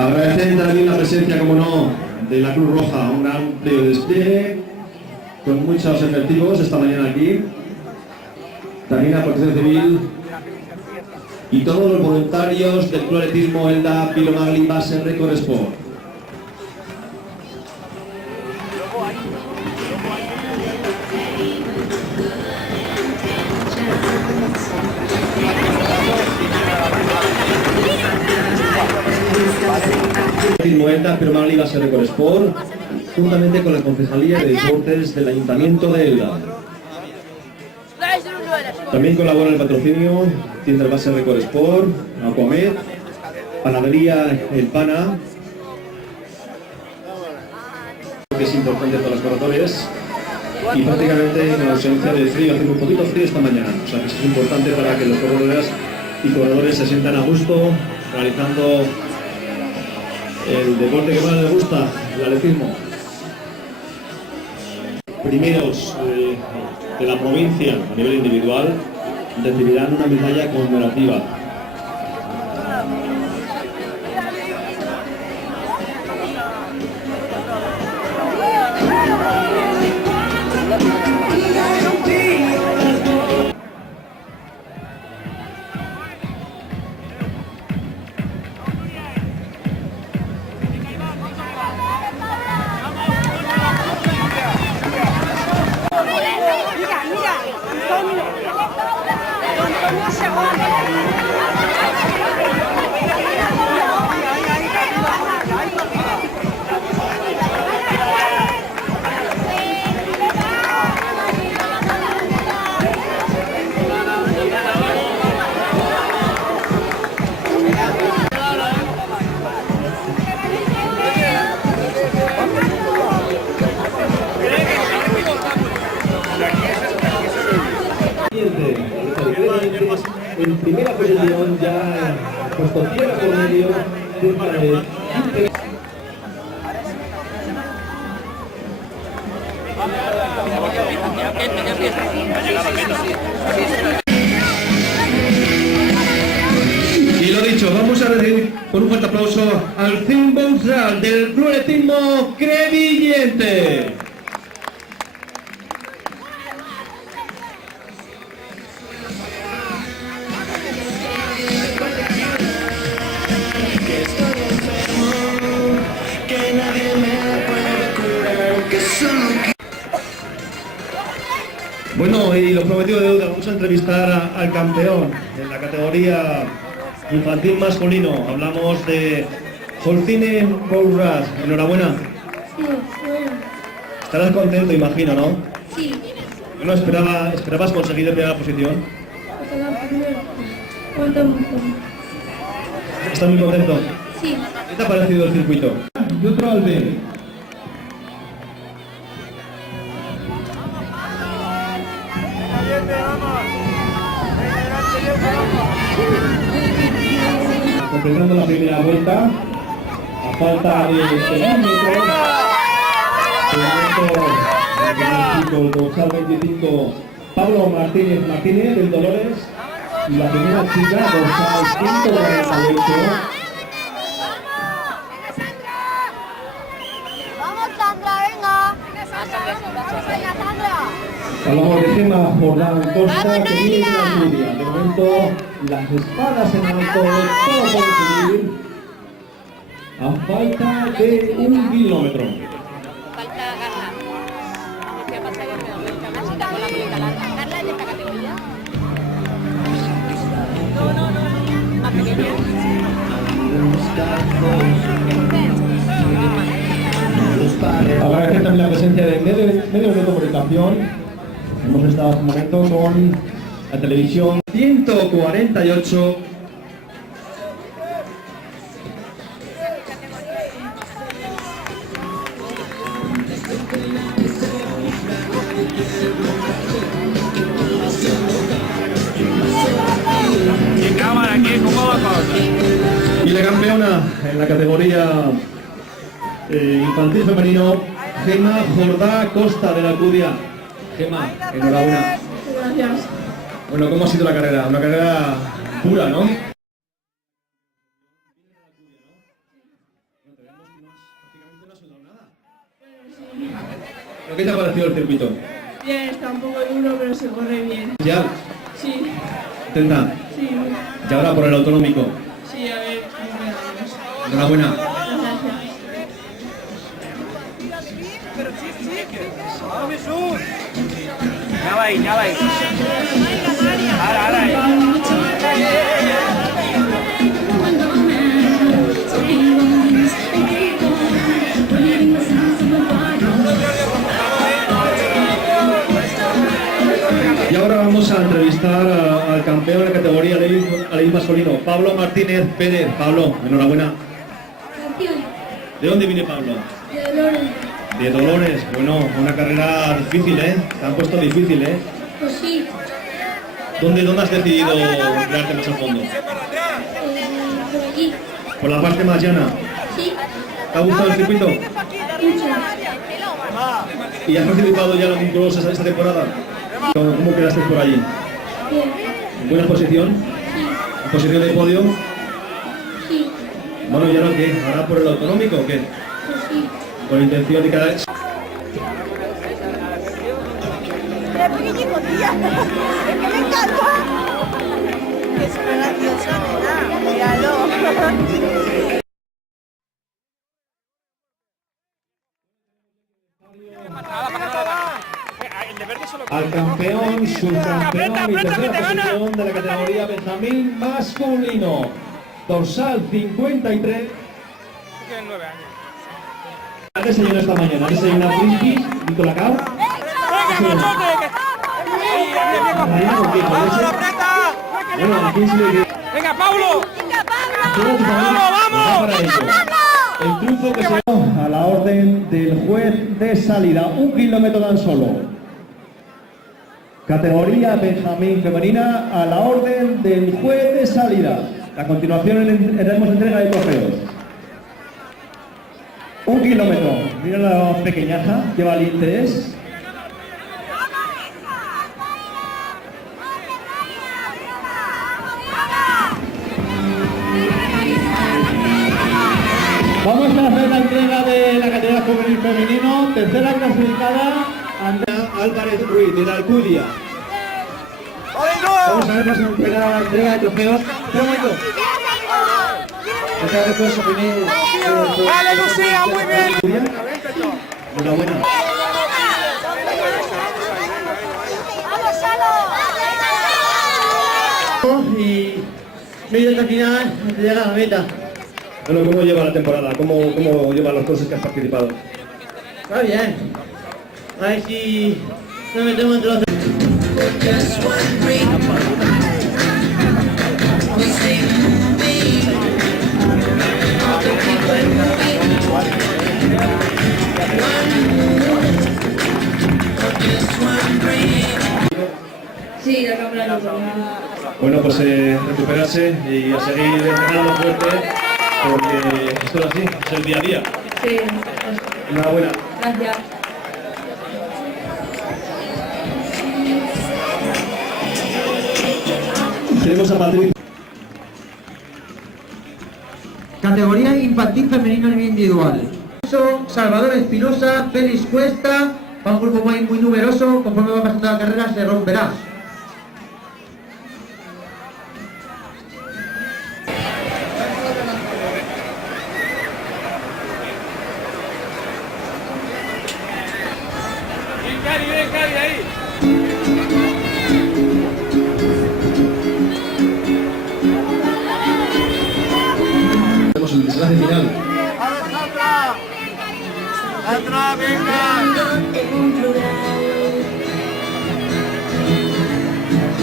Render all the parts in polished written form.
Agradecer también la presencia, como no, de la Cruz Roja, un amplio despliegue con muchos efectivos esta mañana aquí. También la Protección Civil y todos los voluntarios del Club Atletismo Elda Pilomagli Base Record Sport. Elda Pilomagli Base Record Sport, juntamente con la Concejalía de Deportes del Ayuntamiento de Elda. También colabora el patrocinio Tienda Base Record Sport, Aquamed, Panadería El Pana, que es importante para los corredores, y prácticamente con la ausencia de frío, hace un poquito frío esta mañana, o sea que es importante para que los corredores se sientan a gusto realizando el deporte que más les gusta, el atletismo. Primeros de la provincia a nivel individual recibirán una medalla conmemorativa. En primera posición ya puesto tierra por medio, cerca de 15. Y lo dicho, vamos a recibir con un fuerte aplauso al Team Bousal del Club Atletismo Crevillente. Bueno, y lo prometido de deuda, vamos a entrevistar al campeón en la categoría infantil masculino. Hablamos de Jolcine Bourras. Enhorabuena. Sí, bueno. Estarás contento, imagino, ¿no? Sí. Bueno, ¿esperabas conseguir la primera posición? Hasta la primera. Falta mucho. ¿Estás muy contento? Sí. ¿Qué te ha parecido el circuito? Y otro Albe. Completando la primera vuelta, a falta de 6 metros, el dorsal 25, Pablo Martínez del Dolores, y la primera chica, dorsal 148. ¡Vamos, Sandra, venga! ¡Venga, Sandra! Hablamos de Gemma Jordán Costa, que viene en la lluvia. De momento, las espadas en alto, todo por seguir, a falta de 1 kilómetro. Falta Carla. ¿Qué pasa que una chica con la pelota larga? ¿Carla es de esta categoría? No. Más pequeña. Agradecer también la presencia de medios de comunicación. Hemos estado hace un momento con la televisión 148. Y la campeona en la categoría infantil femenino, Gemma Jordá Costa de la Alcudia. Gemma, enhorabuena. Gracias. Bueno, ¿cómo ha sido la carrera? Una carrera dura, ¿no? Prácticamente no has sudado nada. ¿Pero qué te ha parecido el circuito? Bien, está un poco duro, pero se corre bien. ¿Ya? Sí, ¿Intenta? sí, Y ahora por el autonómico. sí, a ver cómo quedamos. Enhorabuena. Gracias. Ya va ahí, ya va ahí. Ahora. Y ahora vamos a entrevistar al campeón de la categoría Alevín masculino, Pablo Martínez Pérez. Pablo, enhorabuena. Campeón ¿De dónde viene Pablo? de Dolores. De Dolores. Bueno, una carrera difícil, ¿eh? Te han puesto difícil, ¿eh? Pues sí, ¿Dónde has decidido tirarte más a fondo? por allí. ¿Por la parte más llana? Sí, ¿Te ha gustado el circuito? mucho. ¿Y has participado ya en algún cross esta temporada? ¿Cómo quedaste por allí? Bien, ¿En buena posición? sí, ¿En posición de podio? sí, Bueno, ¿y ahora qué? ¿Ahora por el autonómico o qué? pues sí. Con intención de cada vez. Pero pequeñico, tía. Es que me encanta. Es gracioso, nena. Míralo. Al campeón, subcampeón y tercera posición de la categoría Benjamín masculino. Dorsal 53. Tienen 9 años. ¿Qué desayuno esta mañana? ¿Has desayunado frisbee y colacao? ¿Mañana con qué? ¿Con leche? Bueno, ¿a quién se le dice? ¡Venga, Pablo! Todo tu familia está para ello. El triunfo que se dio a la orden del juez de salida, 1 kilómetro tan solo. Categoría Benjamín femenina a la orden del juez de salida. A continuación haremos entrega de trofeos. 1 kilómetro. Mira la pequeñaja, qué valiente es. Vamos a hacer la entrega de la categoría juvenil femenino. Tercera clasificada, Andrea Álvarez Ruiz, de la Alcudia. Vamos a ver la primera entrega de trofeos. Espera un momento. Muchas gracias por venir. ¡Vale, Lucía, muy bien! Enhorabuena. Y medio de final llega a la meta. Bueno, ¿cómo lleva la temporada? ¿Cómo lleva los cosas que has participado? Está bien. A ver si nos metemos entre los... Sí, la cámara no está. Bueno, pues recuperarse y a seguir entrenando fuerte, porque esto es así, es el día a día. Sí, Enhorabuena. gracias. Tenemos a Patrick. Categoría infantil femenino a nivel individual. Salvador Espinosa, Félix Cuesta, va un grupo muy numeroso, conforme va pasando la carrera se romperá. Ven, Cari, ahí. Tenemos el desenlace final. ¡Atrás, venga!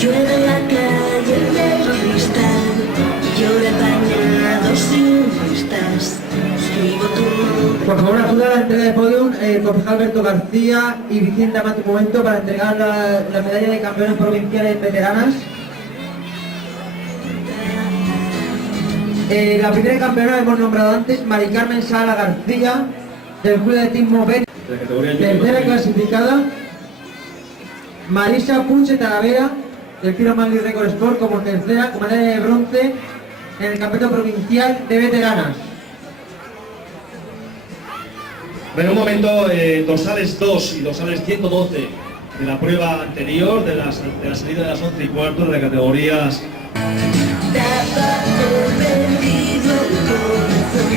Llueve en la calle de cristal, llora bañado si no estás. Escribo tu nombre. Por favor, ayuda a la entrega de podium, concejal Alberto García y Vicente Amate un momento para entregar la medalla de campeonas provinciales veteranas. La primera campeona hemos nombrado antes, Mari Carmen Sala García, del Club de Atletismo B. De la categoría Tercera clasificada, Marisa Punche Talavera, del Tiro Madrid Record Sport, como tercera, con medalla de bronce en el campeonato provincial de veteranas. En un momento, dorsales 2 y dorsales 112 de la prueba anterior, de la salida de las 11:15 de categorías. Daba por perdido el corazón.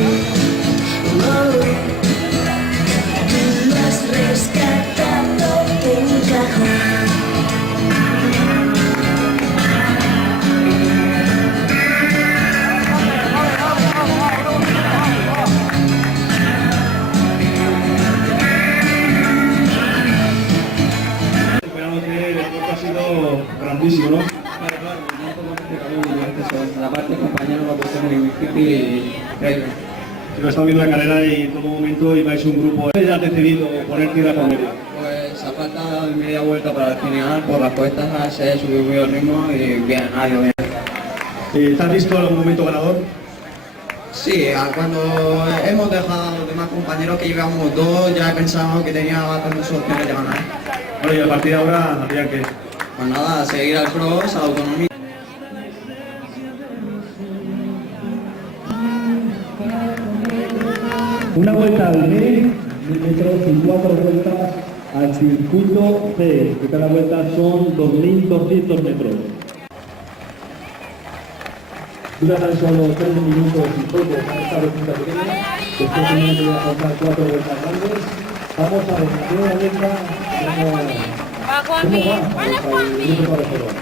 Tú lo has rescatado de un cajón. Ha sido grandísimo, ¿no? La parte compañero lo puse muy difícil y Lo estaba viendo la carrera y en todo momento ibais un grupo. Ya has decidido poner tierra por medio. pues a falta de media vuelta para el final, por las cuestas se subió muy el ritmo y bien, ha ido bien. ¿Te has visto algún momento ganador? Sí, cuando hemos dejado a los demás compañeros que llevamos dos, ya pensábamos que tenía bastantes opciones de ganar. Bueno, y a partir de ahora habría que... Pues nada, seguir al cross, a la autonomía. Una vuelta al B, 1000 metros y 4 vueltas al circuito C, que cada vuelta son 2200 metros. Dura tan solo 3 minutos y poco para esta vuelta pequeña. Después tenemos que afrontar 4 vueltas grandes. Vamos a ver la primera vuelta cómo va el grupo corredor.